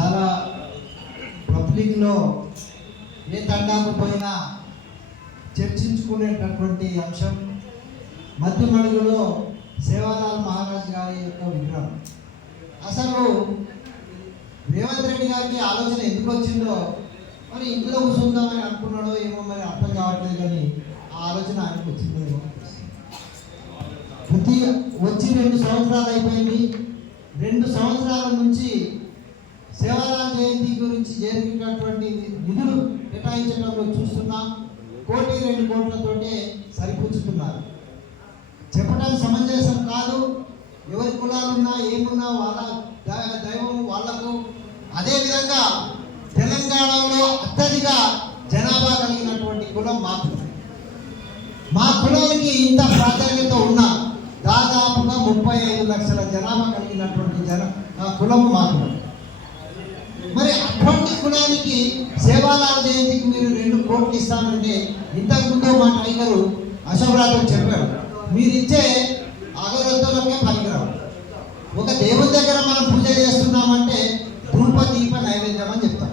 చాలా పబ్లిక్లో ఏ తండాకు పోయినా చర్చించుకునేటటువంటి అంశం మధ్య మడుగులో సేవాలాల్ మహారాజ్ గారి యొక్క విగ్రహం. అసలు రేవంత్ రెడ్డి గారికి ఆలోచన ఎందుకు వచ్చిందో మరి ఇంట్లో కూర్చుందామని అనుకున్నాడో ఏమో మరి అర్థం కావట్లేదు కానీ ఆ ఆలోచన ఆయనకు వచ్చిందేమో ప్రతి వచ్చి రెండు సంవత్సరాలు అయిపోయింది. రెండు సంవత్సరాల నుంచి సేవాలాల్ జయంతి గురించి జరిగినటువంటి నిధులు కేటాయించడంలో చూస్తున్నాం కోటి రెండు కోట్లతోటే సరిపుచ్చుతున్నారు చెప్పడం సమంజసం కాదు. ఎవరి కులాలున్నా ఏమున్నా వాళ్ళ దైవం వాళ్ళకు అదేవిధంగా తెలంగాణలో అత్యధిక జనాభా కలిగినటువంటి కులం మా మా కులానికి ఇంత ప్రాధాన్యత ఉన్న దాదాపుగా ముప్పై ఐదు లక్షల జనాభా కలిగినటువంటి జన ఆ కులం మరి అటువంటి కులానికి జయంతికి మీరు రెండు కోట్లు ఇస్తానంటే ఇంతకు ముందు మా టైగరు అశోక్ చెప్పారు. చెప్పాడు మీరు ఇచ్చే అగరొత్తులకే పనికిరావు ఒక దేవుని దగ్గర మనం పూజ చేస్తున్నామంటే ధూప దీప నైవేద్యం అని చెప్తాం.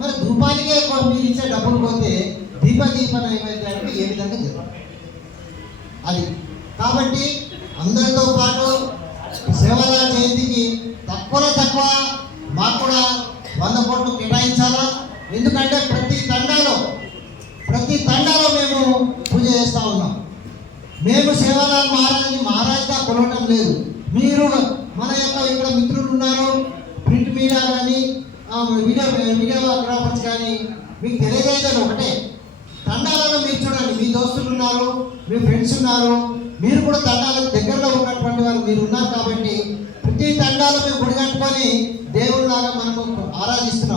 మరి ధూపానికే మీరు ఇచ్చే డబ్బులు పోతే దీప దీప నైవేద్యానికి ఏ విధంగా చెప్తాం అది. కాబట్టి అందరితో పాటు సేవల జయంతికి తక్కువలో తక్కువ మాకు కూడా వంద కోట్లు కేటాయించాలా ఎందుకంటే ప్రతి తండాలో ప్రతి తండాలో మేము పూజ చేస్తూ ఉన్నాం. మేము సేవాలాల్ మహారాజ్ని మహారాజ్గా కొలవటం లేదు. మీరు మన యొక్క ఇక్కడ మిత్రులు ఉన్నారు ప్రింట్ మీడియా కానీ వీడియో వీడియోగ్రాఫర్స్ కానీ మీకు తెలియజేయలేదు ఒకటే. తండాలలో మీరు చూడండి మీ దోస్తులు ఉన్నారు మీ ఫ్రెండ్స్ ఉన్నారు మీరు కూడా తండాలకు దగ్గరలో ఉన్నటువంటి వారు మీరు ఉన్నారు కాబట్టి ప్రతి తండాలో మేము గుడి కట్టుకొని దేవుళ్ళలాగా మనము ఆరాధిస్తున్నాం.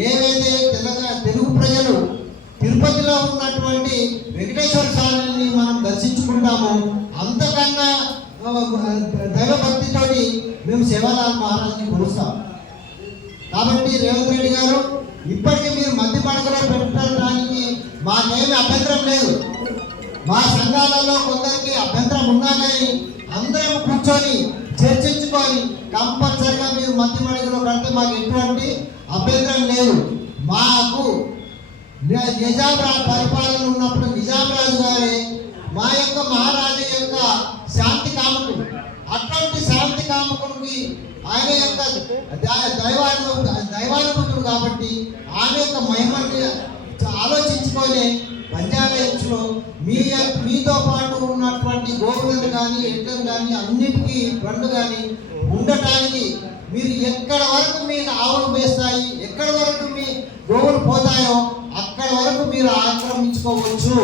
ఏవైతే తెలంగాణ తెలుగు ప్రజలు తిరుపతిలో ఉన్నటువంటి వెంకటేశ్వర స్వామిని మనం దర్శించుకుంటాము అంతకన్నా ఆ, దైవభక్తితోటి మేము శివలాల్ మహారాజ్ని కొలుస్తాం. కాబట్టి రేవంత్ రెడ్డి గారు ఇప్పటికీ మీరు మధ్య పడకలో పెట్టడానికి మాకేమి అభ్యంతరం లేదు. మా సంఘాలలో కొందరికి అభ్యంతరం ఉన్నా కానీ అందరం కూర్చొని చర్చించుకొని కంపల్సరిగా మీరు మధ్య మడుగులో కడితే మాకు ఎటువంటి అభ్యంతరం లేదు. మాకు ని- నిజాం పరిపాలన ఉన్నప్పుడు నిజాం రాజు గారే మా యొక్క మహారాజు యొక్క శాంతి కామకుడు. అటువంటి శాంతి కామకుడికి ఆయన యొక్క దైవాను దైవానుభూతుడు కాబట్టి ఆయన యొక్క మహిమని ఆలోచించుకొని బంజారా హిల్స్లో మీ మీతో పాటు ఉన్నటువంటి గోవులను కానీ ఎడ్లను కానీ అన్నిటికీ బండ్లు కానీ ఉండటానికి మీరు ఎక్కడ వరకు మీ ఆవులు వేస్తాయి ఎక్కడ వరకు మీ గోవులు పోతాయో అక్కడ వరకు మీరు ఆక్రమించుకోవచ్చు.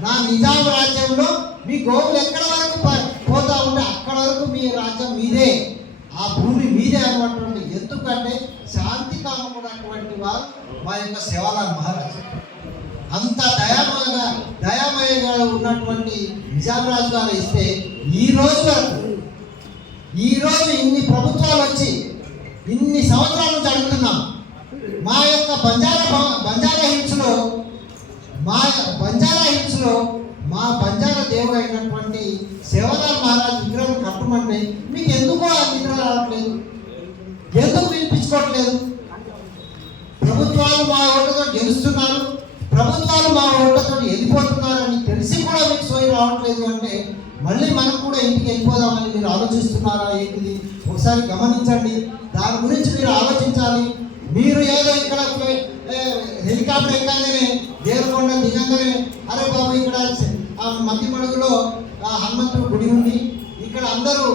నా నిజాం రాజ్యంలో మీ గోవులు ఎక్కడ వరకు పోతా ఉంటే అక్కడ వరకు మీ రాజ్యం మీదే. ఆ భూమి మీదే అన్నటువంటి ఎందుకంటే శాంతి కామకున్నటువంటి వారు మా యొక్క శివాలాల్ మహారాజు. అంత దయామయగా దయామయగా ఉన్నటువంటి నిజాంరాజు గారు ఇస్తే ఈ రోజు వరకు ఈరోజు ఇన్ని ప్రభుత్వాలు వచ్చి ఇన్ని సంవత్సరాల నుంచి అడుగుతున్నాం మా యొక్క బంజారా బంజారా హిల్స్లో మా బంజారా హిల్స్లో మా బంజారా దేవుడు అయినటువంటి సేవదార్ మహారాజ్ విగ్రహం కట్టమంటే మీకు ఎందుకు ఆ విగ్రహం రావట్లేదు? ఎందుకు వినిపించుకోవట్లేదు? ప్రభుత్వాలు మా ఓటతో గెలుస్తున్నారు ప్రభుత్వాలు మా ఓటతో వెళ్ళిపోతున్నారని తెలిసి కూడా మీకు సోయి రావట్లేదు అంటే మళ్ళీ మనం కూడా ఇంటికి వెళ్ళిపోదామని మీరు ఆలోచిస్తున్నారా ఏంటిది? ఒకసారి గమనించండి. దాని గురించి మీరు ఆలోచించాలి. మీరు ఏదో ఇక్కడ హెలికాప్టర్ ఎక్కగానే దేవరకొండ నిజంగానే అరే బాబు ఇక్కడ మధ్య మడుగులో హనుమంతుడు గుడి ఉంది. ఇక్కడ అందరూ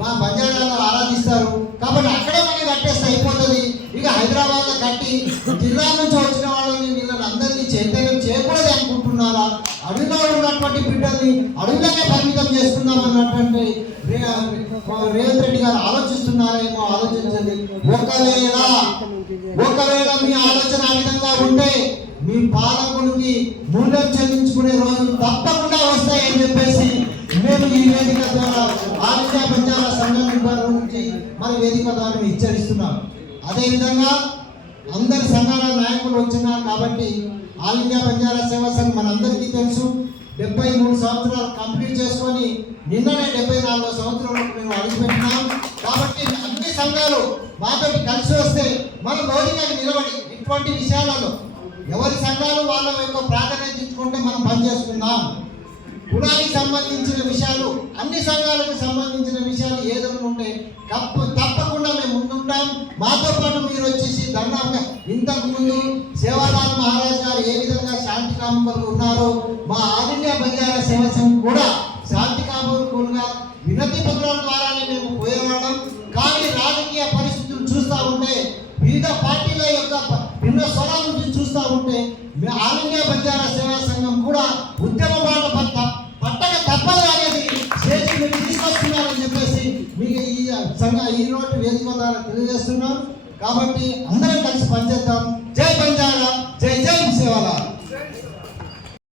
మా బంజారాలో ఆరాధిస్తారు. కాబట్టి అక్కడే మనం కట్టేస్తే అయిపోతుంది. ఇక హైదరాబాద్లో కట్టి జిల్లా నుంచి వచ్చిన వాళ్ళని వీళ్ళని అందరినీ చైతన్యం చేయకూడదు అనుకుంటున్నారా? అడవిలో ఉన్నటువంటి బిడ్డల్ని అడవిలోనే చేసుకుందాం అన్నటువంటి రేవంత్ రెడ్డి గారు ఆలోచిస్తున్నారేమో ఆలోచించండి. ఒకవేళ ఒకవేళ మీ ఆలోచన ఆ విధంగా ఉంటే మీ పాలకుడికి మూల్యం చెల్లించుకునే రోజులు తప్పకుండా వస్తాయని చెప్పేసి మేము ఈ వేదిక ద్వారా ఆదిత్య పంచాల సంఘం నుంచి మన వేదిక ద్వారా హెచ్చరిస్తున్నాం. అదేవిధంగా అందరి సంఘాల నాయకులు వచ్చినారు కాబట్టి ఆల్ ఇండియా బంజారా సేవా సంఘం మనందరికీ తెలుసు. డెబ్బై మూడు సంవత్సరాలు కంప్లీట్ చేసుకొని నిన్ననే డెబ్బై నాలుగో సంవత్సరంలో మేము అడుగుపెట్టినాం కాబట్టి అన్ని సంఘాలు మాతో కలిసి వస్తే మనం మౌలికంగా నిలబడి ఇటువంటి విషయాలలో ఎవరి సంఘాలు వాళ్ళ యొక్క ప్రాధాన్యత ఇచ్చుకుంటే మనం పనిచేసుకుందాం కులానికి సంబంధించిన విషయాలు అన్ని సంఘాలకు సంబంధించిన విషయాలు ఏదైనా ఉంటే తప్పు తప్పకుండా మేము ముందుంటాం. మాతో పాటు మీరు వచ్చేసి ధర్నాగా ఇంతకు ముందు సేవాలాల్ మహారాజ్ గారు ఏ విధంగా శాంతి కాముకలు ఉన్నారో? మా వివిధ పార్టీల యొక్క ఎన్నో భిన్న స్వరాల నుంచి చూస్తూ ఉంటే ఆరోగ్య ఆల్ ఇండియా బంజారా సేవా సంఘం కూడా ఉద్యమ బాట పట్ట పట్టక తప్పదు అనేది చేసి మీరు తీసుకొస్తున్నారని చెప్పేసి మీకు ఈ సంఘ ఈ రోజు వేదిక ద్వారా తెలియజేస్తున్నాం కాబట్టి అందరం కలిసి పనిచేద్దాం.